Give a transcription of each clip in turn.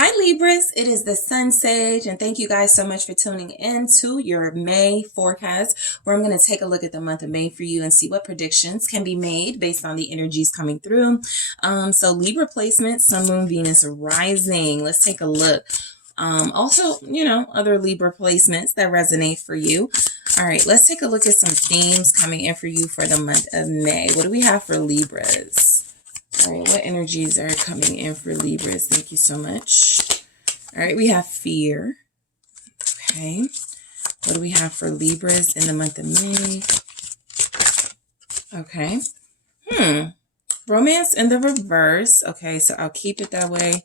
Hi Libras, it is the Sun Sage, and thank you guys so much for tuning in to your May forecast, where I'm going to take a look at the month of May for you and see what predictions can be made based on the energies coming through. So Libra placement, Sun, Moon, Venus rising. Let's take a look. Also, other Libra placements that resonate for you. All right, let's take a look at some themes coming in for you for the month of May. What do we have for Libras? All right, what energies are coming in for Libras? Thank you so much. All right, we have fear. Okay. What do we have for Libras in the month of May? Okay. Romance in the reverse. Okay, so I'll keep it that way.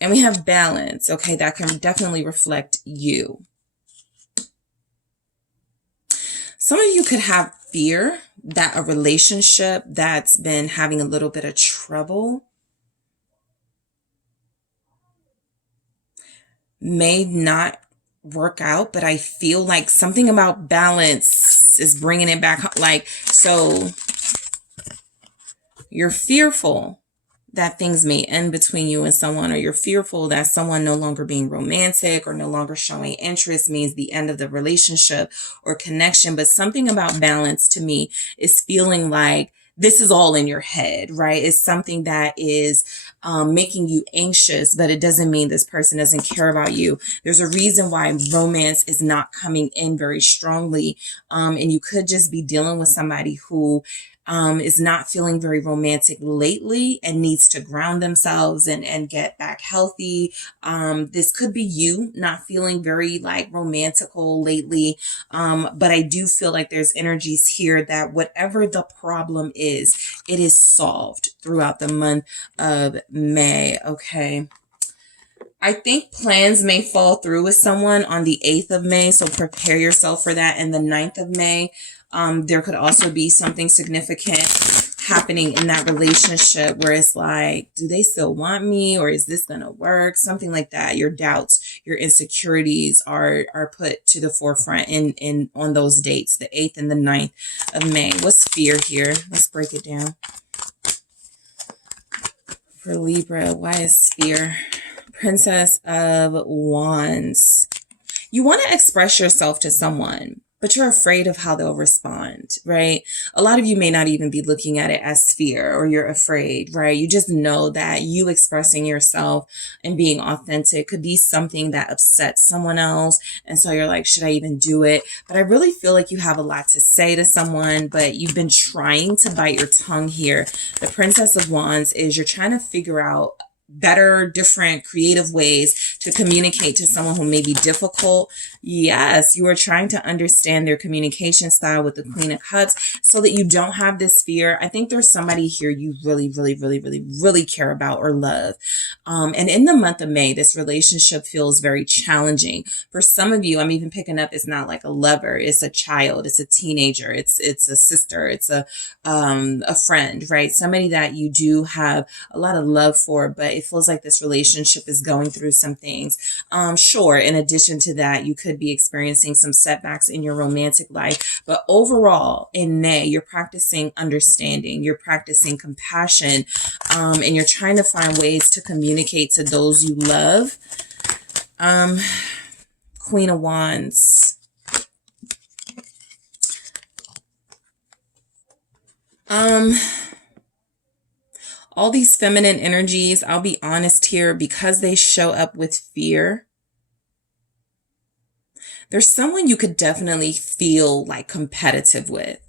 And we have balance. Okay, that can definitely reflect you. Some of you could have fear that a relationship that's been having a little bit of trouble may not work out, but I feel like something about balance is bringing it back. So you're fearful that things may end between you and someone, or you're fearful that someone no longer being romantic or no longer showing interest means the end of the relationship or connection. But something about balance to me is feeling like this is all in your head, right? It's something that is making you anxious, but it doesn't mean this person doesn't care about you. There's a reason why romance is not coming in very strongly. And you could just be dealing with somebody who is not feeling very romantic lately and needs to ground themselves and get back healthy. This could be you not feeling very romantical lately. But I do feel like there's energies here that whatever the problem is, it is solved throughout the month of May. Okay. I think plans may fall through with someone on the 8th of May. So prepare yourself for that. And the 9th of May, there could also be something significant happening in that relationship where it's like, do they still want me, or is this going to work? Something like that. Your doubts, your insecurities are put to the forefront in on those dates, the 8th and the 9th of May. What's fear here? Let's break it down. For Libra, why is fear? Princess of Wands. You want to express yourself to someone, but you're afraid of how they'll respond, right? A lot of you may not even be looking at it as fear, or you're afraid, right? You just know that you expressing yourself and being authentic could be something that upsets someone else. And so you're like, should I even do it? But I really feel like you have a lot to say to someone, but you've been trying to bite your tongue here. The Princess of Wands is you're trying to figure out better, different, creative ways to communicate to someone who may be difficult. Yes, you are trying to understand their communication style with the Queen of Cups so that you don't have this fear. I think there's somebody here you really, really, really, really, really care about or love. And in the month of May, this relationship feels very challenging. For some of you, I'm even picking up, it's not like a lover, it's a child, it's a teenager, it's a sister, it's a friend, right? Somebody that you do have a lot of love for, but it feels like this relationship is going through some things. Sure, in addition to that, you could be experiencing some setbacks in your romantic life. But overall, in May, you're practicing understanding, you're practicing compassion, and you're trying to find ways to communicate to those you love. Queen of Wands. All these feminine energies, I'll be honest here, because they show up with fear, there's someone you could definitely feel like competitive with.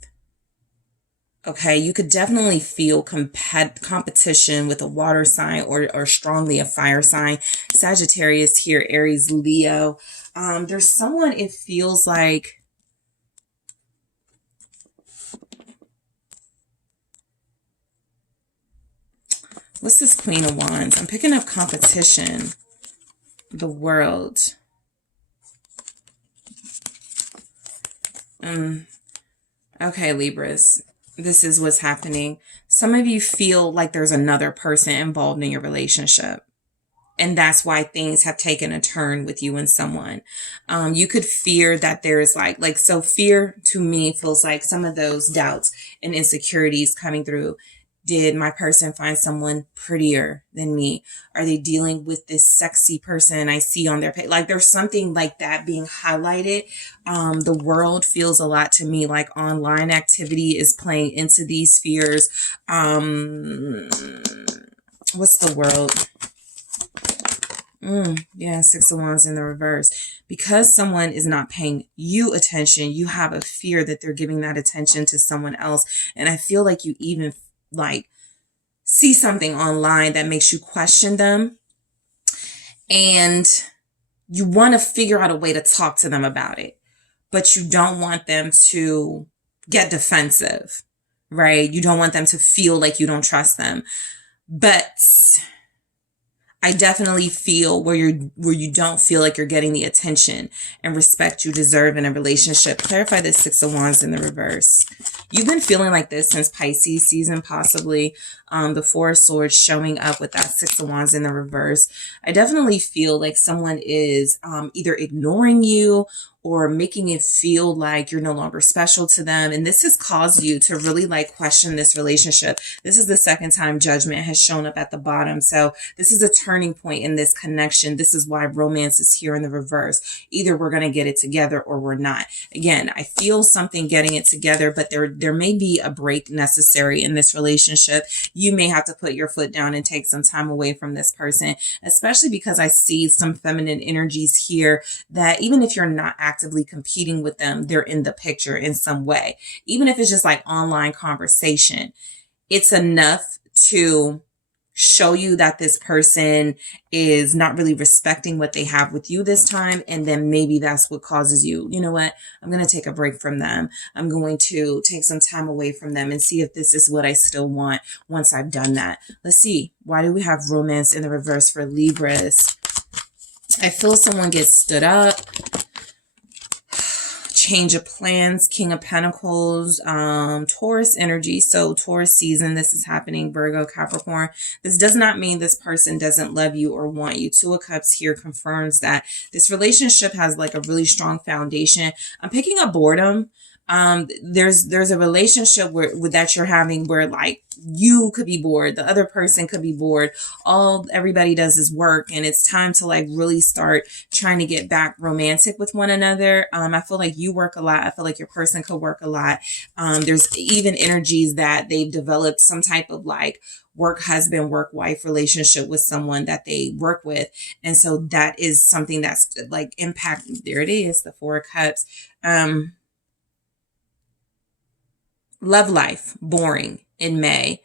Okay, you could definitely feel competition with a water sign or strongly a fire sign. Sagittarius here, Aries, Leo. There's someone it feels like what's this Queen of Wands? I'm picking up competition. The World. Okay, Libras. This is what's happening. Some of you feel like there's another person involved in your relationship. And that's why things have taken a turn with you and someone. You could fear that there's so fear to me feels like some of those doubts and insecurities coming through Did my person find someone prettier than me? Are they dealing with this sexy person I see on their page? Like there's something like that being highlighted. The world feels a lot to me like online activity is playing into these fears. What's the world? Yeah, Six of Wands in the reverse. Because someone is not paying you attention, you have a fear that they're giving that attention to someone else. And I feel like you even like see something online that makes you question them. And you want to figure out a way to talk to them about it. But you don't want them to get defensive, right? You don't want them to feel like you don't trust them. But I definitely feel where you don't feel like you're getting the attention and respect you deserve in a relationship. Clarify this Six of Wands in the reverse. You've been feeling like this since Pisces season, possibly. The Four of Swords showing up with that Six of Wands in the reverse. I definitely feel like someone is either ignoring you or making it feel like you're no longer special to them. And this has caused you to really like question this relationship. This is the second time Judgment has shown up at the bottom. So this is a turning point in this connection. This is why romance is here in the reverse. Either we're going to get it together or we're not. Again, I feel something getting it together, but there may be a break necessary in this relationship. You may have to put your foot down and take some time away from this person, especially because I see some feminine energies here that even if you're not actively competing with them, they're in the picture in some way. Even if it's just like online conversation, it's enough to show you that this person is not really respecting what they have with you this time. And then maybe that's what causes you know what? I'm going to take a break from them. I'm going to take some time away from them and see if this is what I still want once I've done that. Let's see. Why do we have romance in the reverse for Libras? I feel someone gets stood up. Change of plans, King of Pentacles, Taurus energy. So Taurus season, this is happening, Virgo, Capricorn. This does not mean this person doesn't love you or want you. Two of Cups here confirms that this relationship has like a really strong foundation. I'm picking up boredom. There's a relationship that you're having where like you could be bored, the other person could be bored. Everybody does is work, and it's time to like really start trying to get back romantic with one another. I feel like you work a lot. I feel like your person could work a lot. There's even energies that they've developed some type of like work husband, work wife relationship with someone that they work with. And so that is something that's like impacting. There it is, the Four of Cups. Love life, boring in May.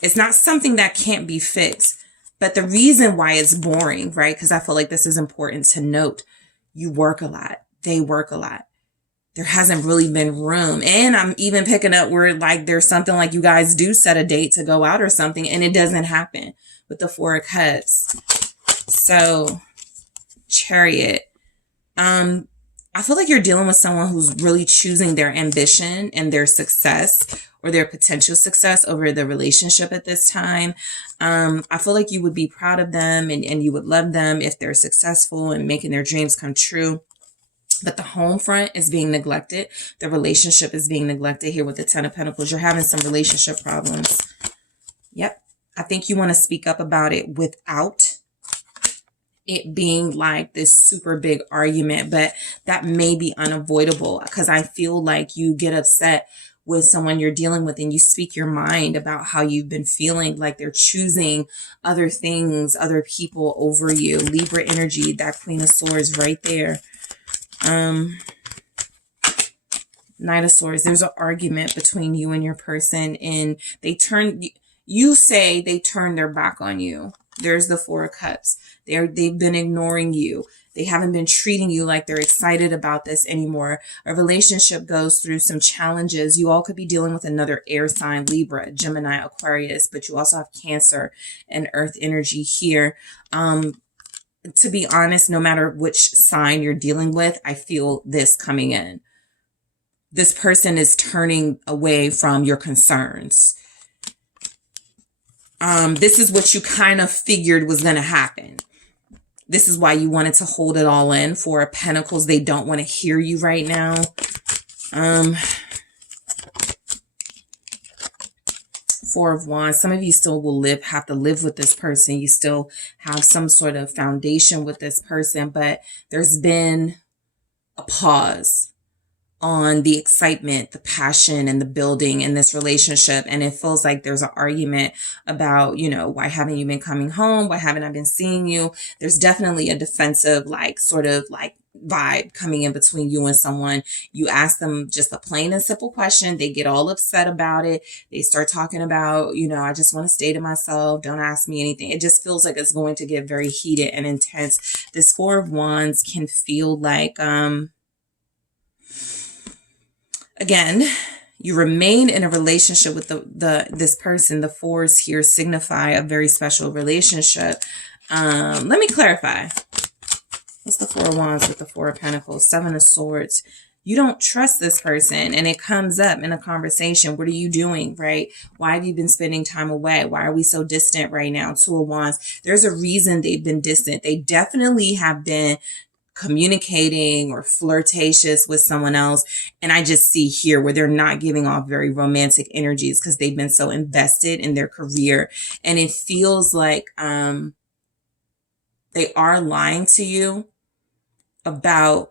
It's not something that can't be fixed. But the reason why it's boring, right? Because I feel like this is important to note. You work a lot. They work a lot. There hasn't really been room. And I'm even picking up where like there's something like you guys do set a date to go out or something, and it doesn't happen with the Four of Cups. So, Chariot. I feel like you're dealing with someone who's really choosing their ambition and their success or their potential success over the relationship at this time. I feel like you would be proud of them and you would love them if they're successful and making their dreams come true. But the home front is being neglected. The relationship is being neglected here with the Ten of Pentacles. You're having some relationship problems. Yep. I think you want to speak up about it without it being like this super big argument, but that may be unavoidable because I feel like you get upset with someone you're dealing with and you speak your mind about how you've been feeling like they're choosing other things, other people over you. Libra energy, that Queen of Swords right there. Knight of Swords, there's an argument between you and your person and you say they turn their back on you. There's the Four of Cups. They've been ignoring you. They haven't been treating you like they're excited about this anymore. A relationship goes through some challenges. You all could be dealing with another air sign, Libra, Gemini, Aquarius, but you also have Cancer and Earth energy here. To be honest, no matter which sign you're dealing with, I feel this coming in. This person is turning away from your concerns. This is what you kind of figured was going to happen. This is why you wanted to hold it all in. Four of Pentacles, they don't want to hear you right now. Four of Wands. Some of you still will have to live with this person. You still have some sort of foundation with this person, but there's been a pause on the excitement, the passion, and the building in this relationship. And it feels like there's an argument about, you know, why haven't you been coming home? Why haven't I been seeing you? There's definitely a defensive, like, sort of like vibe coming in between you and someone. You ask them just a plain and simple question. They get all upset about it. They start talking about, you know, I just want to stay to myself. Don't ask me anything. It just feels like it's going to get very heated and intense. This Four of Wands can feel like, again, you remain in a relationship with this person. The fours here signify a very special relationship. Let me clarify. What's the Four of Wands with the Four of Pentacles? Seven of Swords. You don't trust this person, and it comes up in a conversation. What are you doing, right? Why have you been spending time away? Why are we so distant right now? Two of Wands. There's a reason they've been distant. They definitely have been communicating or flirtatious with someone else. And I just see here where they're not giving off very romantic energies because they've been so invested in their career. And it feels like they are lying to you about,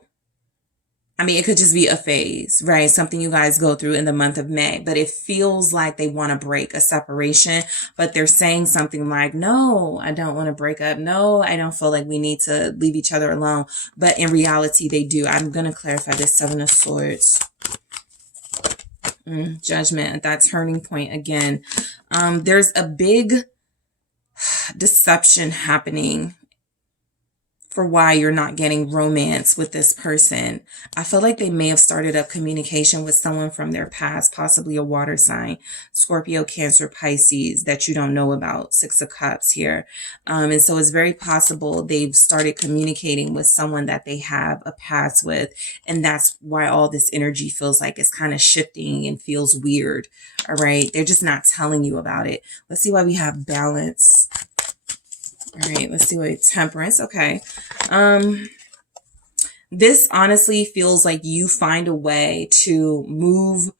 I mean, it could just be a phase, right? Something you guys go through in the month of May, but it feels like they want to break a separation, but they're saying something like, no, I don't want to break up. No, I don't feel like we need to leave each other alone. But in reality, they do. I'm going to clarify this. Seven of Swords. Judgment at that turning point again. There's a big deception happening for why you're not getting romance with this person. I feel like they may have started up communication with someone from their past, possibly a water sign, Scorpio, Cancer, Pisces, that you don't know about. Six of Cups here. And so it's very possible they've started communicating with someone that they have a past with. And that's why all this energy feels like it's kind of shifting and feels weird. All right. They're just not telling you about it. Let's see why we have balance. All right, let's see what Temperance. Okay. This honestly feels like you find a way to move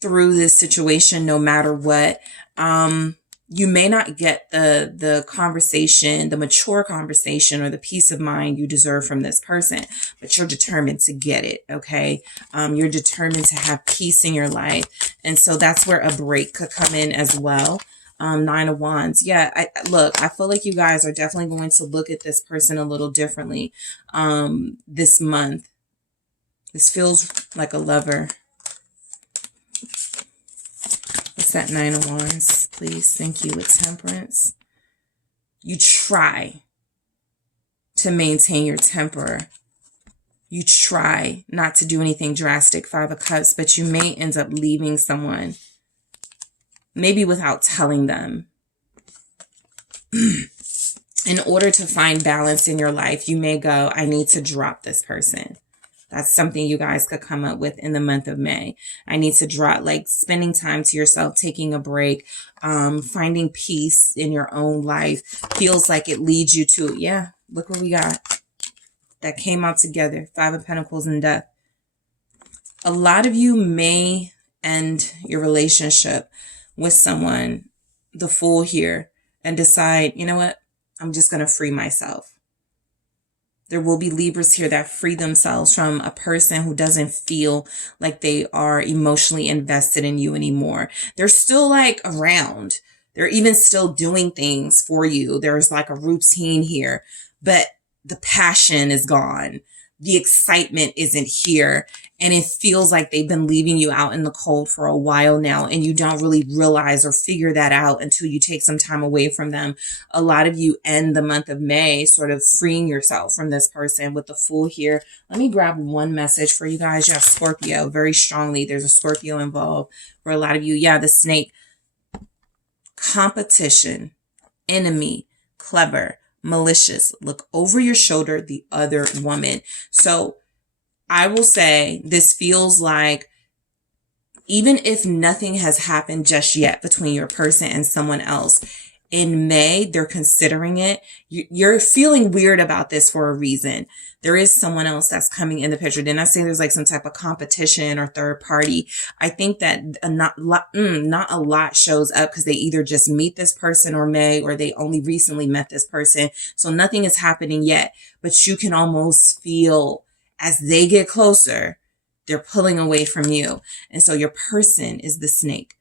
through this situation no matter what. You may not get the conversation, the mature conversation or the peace of mind you deserve from this person, but you're determined to get it, okay? You're determined to have peace in your life. And so that's where a break could come in as well. Nine of Wands. Yeah, I feel like you guys are definitely going to look at this person a little differently this month. This feels like a lover. What's that Nine of Wands, please? Thank you. With Temperance. You try to maintain your temper. You try not to do anything drastic, Five of Cups, but you may end up leaving someone. Maybe without telling them. In order to find balance in your life, you may go, I need to drop this person. That's something you guys could come up with in the month of May. I need to drop, like spending time to yourself, taking a break, finding peace in your own life. Feels like it leads you to, yeah, look what we got. That came out together. Five of Pentacles and Death. A lot of you may end your relationship with someone, the Fool here, and decide, you know what, I'm just going to free myself. There will be Libras here that free themselves from a person who doesn't feel like they are emotionally invested in you anymore. They're still like around. They're even still doing things for you. There's like a routine here, but the passion is gone. The excitement isn't here. And it feels like they've been leaving you out in the cold for a while now. And you don't really realize or figure that out until you take some time away from them. A lot of you end the month of May sort of freeing yourself from this person with the Fool here. Let me grab one message for you guys. You have Scorpio very strongly. There's a Scorpio involved for a lot of you. Yeah, the Snake. Competition. Enemy. Clever. Malicious. Look over your shoulder, the other woman. So I will say this feels like even if nothing has happened just yet between your person and someone else, in May, they're considering it. You're feeling weird about this for a reason. There is someone else that's coming in the picture. Didn't I say there's like some type of competition or third party? I think that not a lot shows up because they either just meet this person or they only recently met this person. So nothing is happening yet, but you can almost feel as they get closer, they're pulling away from you. And so your person is the snake.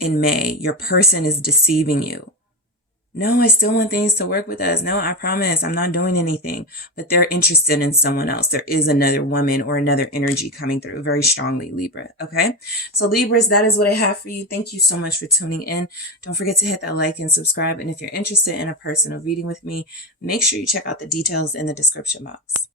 In May, your person is deceiving you. No, I still want things to work with us. No, I promise I'm not doing anything. But they're interested in someone else. There is another woman or another energy coming through very strongly, Libra. Okay. So Libras, that is what I have for you. Thank you so much for tuning in. Don't forget to hit that like and subscribe. And if you're interested in a personal reading with me, make sure you check out the details in the description box.